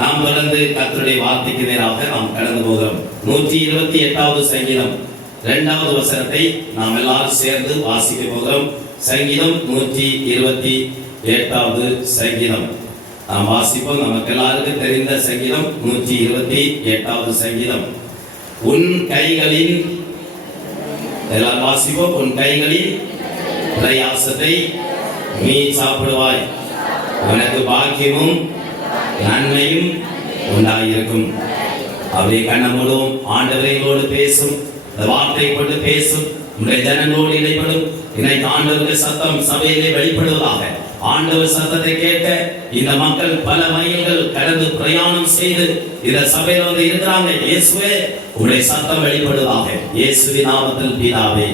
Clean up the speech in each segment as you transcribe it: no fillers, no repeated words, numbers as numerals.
நாம் தொடர்ந்து கர்த்தருடைய வார்த்தைக்கு நேராக நாம் கடந்து போகிறோம். 128வது சங்கீதம் 2வது வசனத்தை நாம் எல்லாரும் சேர்ந்து வாசிக்க போகிறோம். சங்கீதம் 128வது சங்கீதம் நாம் வாசிப்போம். நமக்கு எல்லாருக்கும் தெரிந்த சங்கீதம் 128வது சங்கீதம். உன் கைகளின் எல்லாரும் வாசிப்போம். உன் கைகளின் பிரயாசத்தை நீ சாப்பிடுவாய், உனக்கு பாக்கியமும் நன்மையும் உண்டாயிருக்கும். அப்படியே கண்ணமோடும் ஆண்டவரையோடு பேசும், இந்த வார்த்தை கொண்டு பேசும், உடைய ஜனங்களோடு இடைப்படும். இன்னைக்கு ஆண்டவருக்கு சத்தம் சபையிலே வெளிப்படுவதாக. ஆண்டவர் சத்தத்தை கேட்க இந்த மக்கள் பல மைல்கள் கடந்து பிரயாணம் செய்து இந்த சபையில வந்து இருக்கிறாங்க. இயேசுவே உடைய சத்தம் வெளிப்படுவதாக. இயேசுவின் நாமத்தில் பிதாவே,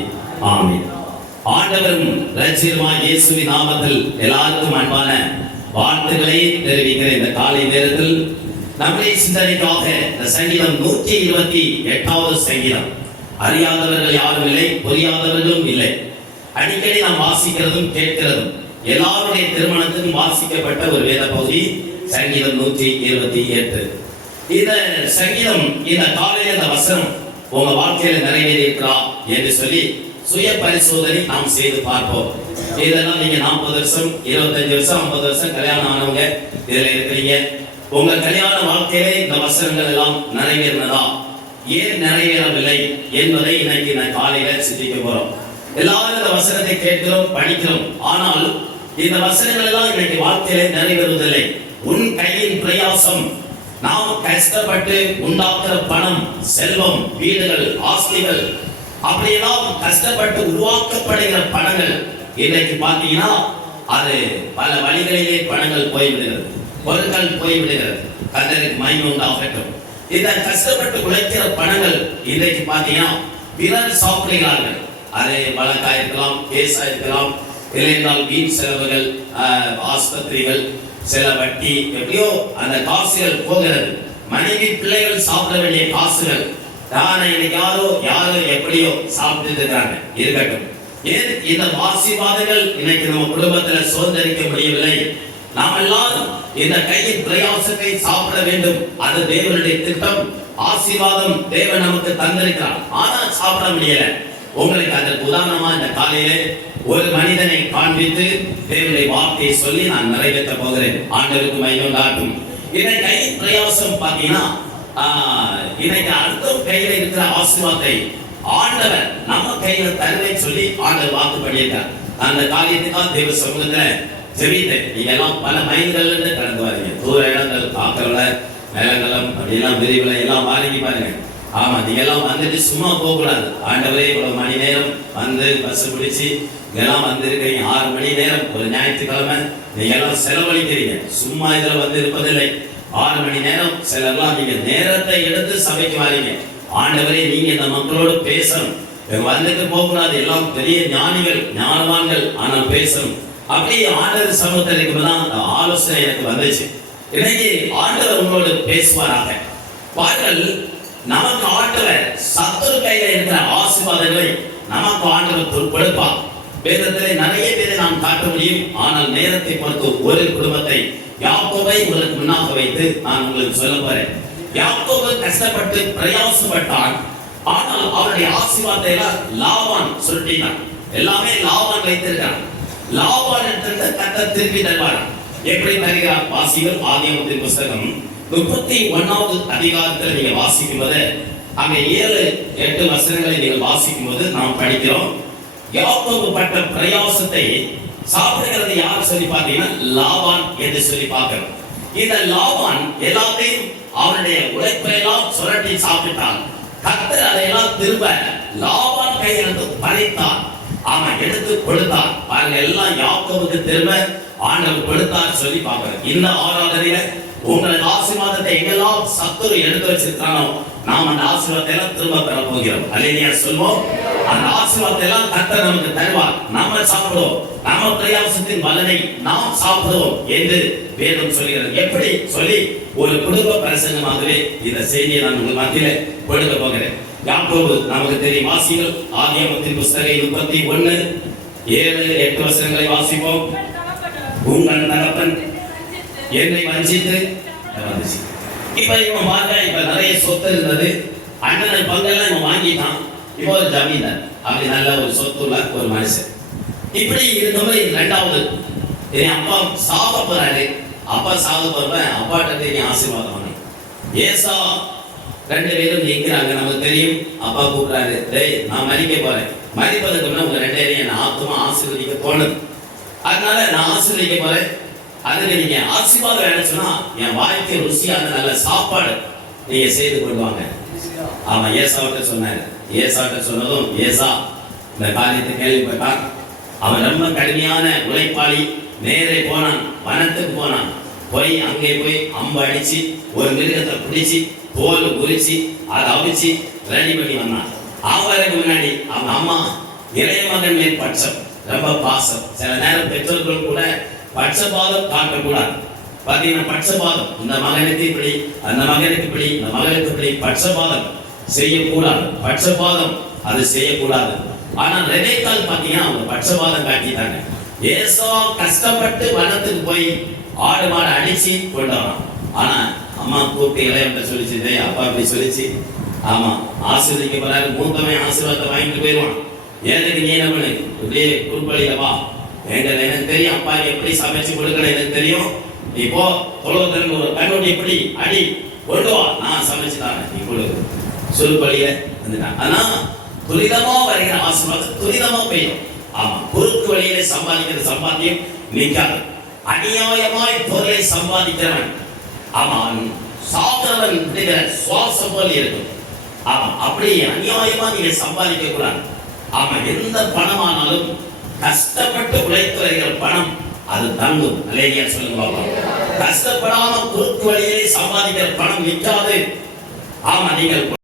ஆமென். ஆண்டவரும் இரட்சகருமாகிய இயேசுவின் நாமத்தில் எல்லாருக்கும் அன்பான வாழ்த்துக்களை தெரிவிக்கிற இந்த காலை நேரத்தில் நம்முடைய சிந்தனைக்காக இந்த சங்கீதம் 128வது சங்கீதம். அறியாதவர்கள் யாரும் இல்லை, புரியாதவர்களும் இல்லை. அடிக்கடி நாம் வாசிக்கிறதும் கேட்கிறதும் எல்லாருடைய திருமணத்துக்கும் வாசிக்கப்பட்ட ஒரு வேத பகுதி சங்கீதம் 128. இந்த சங்கீதம் இந்த காலையில் இந்த வசனம் உங்க வாழ்க்கையில நிறைவேறி இருக்கிறா என்று சொல்லி சுய பரிசோதனை நாம் செய்து பார்ப்போம். இதெல்லாம் நீங்க 40 வருஷம் 25 வருஷம் 50 வருஷம் கல்யாணம் ஆனவங்க இதுல இருக்கிறீங்க. உங்க கல்யாண வாழ்க்கையிலே இந்த வசனங்கள் எல்லாம் நிறைவேறினதா, ஏன் நிறைவேறவில்லை என்பதை இன்னைக்கு நான் காலையில சிந்திக்க போறோம். எல்லாரும் இந்த வசனத்தை கேட்கிறோம், படிக்கிறோம். ஆனால் இந்த வசனங்கள் எல்லாம் இன்னைக்கு வாழ்க்கையிலே நிறைவேறுவதில்லை. உன் கையின் பிரயாசம், நாம் கஷ்டப்பட்டு உண்டாக்குற பணம், செல்வம், வீடுகள், ஆஸ்திகள், அப்படியெல்லாம் கஷ்டப்பட்டு உருவாக்கப்படுகிற பணங்கள் இன்னைக்கு பார்த்தீங்கன்னா அது பல வழிகளிலே பணங்கள் போய்விடுகிறது, பொருட்கள் போய்விடுகிறது. கர்த்தருக்கு மகிமை உண்டாகட்டும். இந்த கஷ்டப்பட்டு உழைக்கிற பணங்கள் இன்றைக்கு பார்த்தீங்கன்னா பிறர் சாப்பிடுகிறார்கள். அது வழக்கா இருக்கலாம், கேஸா இருக்கலாம், இல்லையென்றால் வீண் செலவுகள், ஆஸ்பத்திரிகள், சில வட்டி, எப்படியோ அந்த காசுகள் போகிறது. மனைவி பிள்ளைகள் சாப்பிட வேண்டிய காசுகள் யாரோ எப்படியோ சாப்பிட்டு இருக்கிறாங்க. இருக்கட்டும். ஏன் இந்த ஆசீர்வாதங்கள் இன்னைக்கு நம்ம குடும்பத்துல சுதந்திரிக்க முடியவில்லை? நாம் எல்லாரும் இந்த கையின் பிரயாசத்தை சாப்பிட வேண்டும். அது தேவனுடைய திட்டம், ஆசீர்வாதம் தேவன் நமக்கு தந்திருக்கிறார். ஆனால் சாப்பிட முடியல. உங்களுக்கு அதற்கு உதாரணமா இந்த காலையிலே ஒரு மனிதனை காண்பித்து தேவனுடைய வார்த்தையை சொல்லி நான் நிறைவேற்ற போகிறேன். ஆண்டவருக்கு மகிமை உண்டாகட்டும். இந்த கையின் பிரயாசம் பார்த்தீங்கன்னா இன்னைக்கு அடுத்த கையில இருக்கிற ஆசீர்வாதத்தை ஆண்டவர் நம்ம கையில தருவை சொல்லி ஆண்டவர் வாக்கு பண்ணியிருக்கார். அந்த காரியத்துக்காக தேவ சமூகத்துல ஜெபித்து நீங்க எல்லாம் பல மைல்கள் கடந்து வரீங்க. தூர இடங்கள், காக்கல, நிலங்கலம், அப்படியெல்லாம் விரிவுல எல்லாம் வாங்கி பாருங்க. ஆமா, நீங்க எல்லாம் வந்துட்டு சும்மா போக கூடாது. ஆண்டவரே இவ்வளவு மணி நேரம் வந்து பஸ் பிடிச்சி இதெல்லாம் வந்து இருக்கீங்க. 6 மணி நேரம் ஒரு ஞாயிற்றுக்கிழமை நீங்க எல்லாம் செலவழிக்கிறீங்க. சும்மா இதுல வந்து இருப்பதில்லை. 6 மணி நேரம் சிலர்லாம் நீங்க நேரத்தை எடுத்து சபைக்கு வரீங்க. ஆண்டவரே நீங்க இந்த மக்களோடு பேசணும், வந்துட்டு போகக்கூடாது. எல்லாம் பெரிய ஞானிகள், ஞானவான்கள், ஆனால் பேசணும். அப்படியே ஆண்டவர் சமூகத்திற்கு தான் அந்த ஆலோசனை எனக்கு வந்துச்சு. இன்னைக்கு ஆண்டவர் உங்களோடு பேசுவாராக. பாருங்கள், நமக்கு ஆண்டவர் சத்துரு கையில இருக்கிற ஆசீர்வாதங்களை நமக்கு ஆண்டவர் கொடுப்பார். வேதத்திலே நிறைய பேரை நாம் காட்ட முடியும். ஆனால் நேரத்தை பொறுத்து ஒரு குடும்பத்தை, யாக்கோபை உங்களுக்கு முன்னாக வைத்து நான் உங்களுக்கு சொல்ல போறேன். யாக்கோபு கஷ்டப்பட்டு பிரயாசப்பட்டான். ஆனால் அவருடைய ஆசீர்வாதத்தை எல்லாம் லாபான் சுருட்டினான். எல்லாமே லாபான் வைத்திருக்கான். லாபான் கர்த்தர் திருப்பி தருவார். எப்படி தருகிறார்? வாசிகள் ஆதியாகமத்தின் புத்தகம் 31வது அதிகாரத்தில் நீங்க வாசிக்கும் போது அங்க 7-8 வசனங்களை நீங்கள் வாசிக்கும் போது நாம் படிக்கிறோம். யாக்கோபு பட்ட பிரயாசத்தை சாப்பிடுகிறது யார் சொல்லி பார்த்தீங்கன்னா லாபான் என்று சொல்லி பார்க்கிறோம். இந்த லாபான் எல்லாத்தையும் அவனுடைய உழைப்பையெல்லாம் சுரட்டி சாப்பிட்டான். கர்த்தர் அதையெல்லாம் திரும்ப லாபான் கையிலிருந்து பறித்தார். அவன் எடுத்து கொடுத்தார். பாருங்க, எல்லாம் யாக்கோபுக்கு திரும்ப ஆண்டவர் கொடுத்தார் சொல்லி பார்க்கிறோம். இந்த ஆராதனையில உங்களுக்கு ஆசீர்வாதத்தை எங்கெல்லாம் சத்துரு எடுத்து வச்சிருக்கானோ நாம் அந்த ஆசீர்வாதத்தை எல்லாம் திரும்ப பெற போகிறோம். அல்லேலூயா சொல்வோம். அந்த ஆசீர்வாதத்தை எல்லாம் கர்த்தர் நமக்கு தருவார். நாம சாப்பிடுவோம். நாம பிரயாசத்தின் பலனை நாம் சாப்பிடுவோம் என்று வேதம் சொல்கிறது. எப்படி சொல்லி ஒரு குடும்ப பிரசங்கமாகவே இந்த செய்தியை நான் உங்கள் மத்தியில கொடுக்க போகிறேன். யாக்கோபு நமக்கு தெரியும். வாசிகள் ஆதியாகமத்தின் புத்தகம் 31:7-8 வசனங்களை வாசிப்போம். உங்கள் தகப்பன் என்னை வஞ்சித்து வந்துச்சு. இப்ப இவன் பாருங்க, இப்ப நிறைய சொத்து இருந்தது, அண்ணன் பங்கெல்லாம் இவன் வாங்கிட்டான். இப்போ ஒரு ஜமீன்தார், அப்படி நல்ல ஒரு சொத்துள்ள ஒரு மனுஷன். இப்படி இருக்கும்போது இரண்டாவது அப்பா சாக போறாரு. அப்பா சாக போறப்ப அப்பாட்ட நீ ஆசீர்வாதம் பண்ணு. ஏசா ரெண்டு பேரும் நிற்கிறாங்க, நமக்கு தெரியும். அப்பா கூப்பிடுறாரு, டேய் நான் மறிக்க போறேன், மறிப்பதுக்கு முன்ன உங்க ரெண்டு பேரையும் என் ஆத்மா ஆசீர்வதிக்க தோணுது, அதனால நான் ஆசீர்வதிக்க போறேன். அதுல நீங்க ஆசீர்வாதம் வேணும்னு சொன்னா என் வாழ்க்கை ருசியான நல்ல சாப்பாடு நீங்க செய்து கொண்டு வாங்க. ஆமா, ஏசாவிட்ட சொன்னாரு. ஏசாவிட்ட சொன்னதும் ஏசா இந்த காரியத்தை கேள்விப்பட்டான். அவன் ரொம்ப கடுமையான உழைப்பாளி. நேரே போனான், வனத்துக்கு போனான். போய் அங்கே போய் அம்பு அடிச்சு ஒரு மிருகத்தை பிடிச்சி தோல் உரிச்சு அதை அவிச்சு ரெடி பண்ணி வந்தான். அவருக்கு முன்னாடி அவன் அம்மா இளைய மகன் மேல் பட்சம், ரொம்ப பாசம். சில நேரம் பெற்றோர்கள் கூட பட்சபாதம் காட்டக்கூடாது. பார்த்தீங்கன்னா பட்சபாதம், இந்த மகனுக்கு இப்படி, அந்த மகனுக்கு இப்படி, இந்த மகனுக்கு இப்படி பட்சபாதம் செய்யக்கூடாது. பட்சபாதம் அது செய்யக்கூடாது. ஆனா ரெபேக்காள் பார்த்தீங்கன்னா அவங்க பட்சபாதம் காட்டிட்டாங்க. ஏசா கஷ்டப்பட்டு வனத்துக்கு போய் ஆடு மாடு அடிச்சு கொண்டு வரான். ஆனா அம்மா கூப்பிட்டு இளையவன்ட்ட சொல்லிச்சு, அப்பா அப்படி சொல்லிச்சு. ஆமா, ஆசீர்வதிக்க போறாரு. மூத்தவன் ஆசீர்வாதத்தை வாங்கிட்டு போயிடுவான். ஏனுக்கு நீ என்ன பண்ணு, இப்படியே குறுப்பழியில வா, எனக்கு தெரியும் அப்பா எப்படி சமைச்சு கொடுக்கணும், எனக்கு தெரியும். இப்போ தொழுவதற்கு ஒரு கண்ணோட்டி எப்படி அடி கொண்டு வா, நான் சமைச்சு தானே, நீ கொடு. சுருப்பழிய வந்துட்டான். ஆனா துரிதமா வருகிற ஆசீர்வாதம் துரிதமா போயிடும். ஆமா, குறுக்கு வழியிலே சம்பாதிக்கிற சம்பாத்தியம் நிற்காது. அநியாயமாய் பொருளை சம்பாதிக்கிறவன், ஆமா, சாப்பிடுறவன் சுவாசம் போல இருக்கும். ஆமா, அப்படி அநியாயமா நீங்க சம்பாதிக்க கூடாது. ஆமா, எந்த பணமானாலும் கஷ்டப்பட்டு உழைத்து வருகிற பணம் அது தங்கும். அல்லேலூயா சொல்லுங்க பாப்பா. கஷ்டப்படாம குறுக்கு வழியிலே சம்பாதிக்கிற பணம் நிற்காது. ஆமா, நீங்கள்